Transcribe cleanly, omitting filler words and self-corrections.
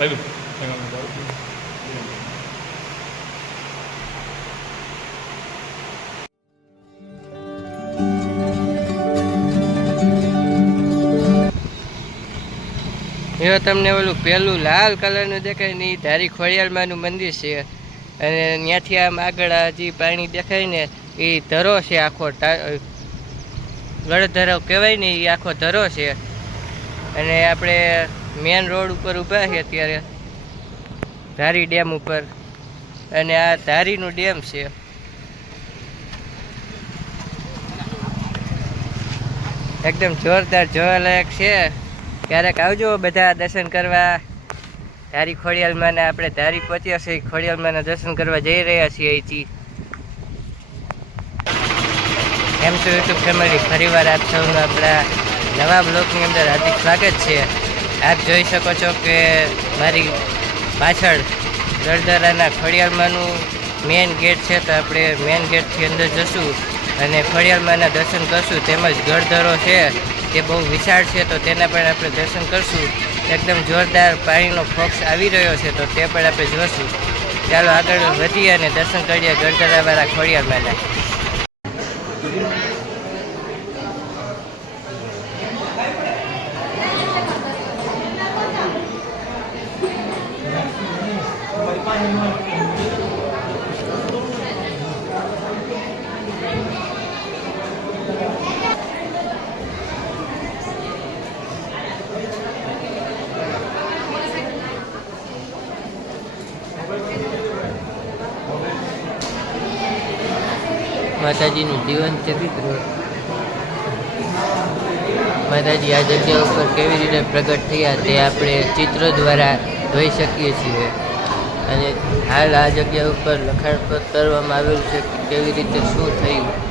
એ તમને ઓલું પેલું લાલ કલરનું દેખાય ને એ ધારી ખોડિયાલમાંનું મંદિર છે અને ત્યાંથી આમ આગળ જે પાણી દેખાય ને એ ધરો છે આખો ગળધરો કહેવાય ને એ આખો ધરો છે અને આપણે મેન રોડ ઉપર ઊભા છે અત્યારે ધારી ડેમ ઉપર અને આ ધારીનું ડેમ છે એકદમ જોરદાર જોવાલાયક છે ક્યારેક આવજો બધા દર્શન કરવા ધારી ખોડિયાલમાંના આપણે ધારી પહોંચ્યા છે ખોડિયાલમાંના દર્શન કરવા જઈ રહ્યા છીએ અહીંથી એમ તો યુટ્યુબ ફેમિલી ફરીવાર આપ સૌનું આપણા નવા બ્લોગની અંદર હાર્દિક સ્વાગત છે આપ જોઈ શકો છો કે મારી પાછળ ગળધરાના ખોડિયાલમાંનું મેન ગેટ છે તો આપણે મેન ગેટથી અંદર જશું અને ખોડિયાલમાંના દર્શન કરશું તેમજ ગળધરો છે તે બહુ વિશાળ છે તો તેના પણ આપણે દર્શન કરશું એકદમ જોરદાર પાણીનો ફોક્સ આવી રહ્યો છે તો તે પણ આપણે જોશું ચાલો આગળ વધીએ અને દર્શન કરીએ ગળધરાવાળા ખોડિયાલમાંના માતાજીનું જીવન ચરિત્ર માતાજી આ જગ્યા ઉપર કેવી રીતે પ્રગટ થયા તે આપણે ચિત્રો દ્વારા જોઈ શકીએ છીએ અને હાલ આ જગ્યા ઉપર લખાણ પણ કરવામાં આવેલું છે કે કેવી રીતે શું થયું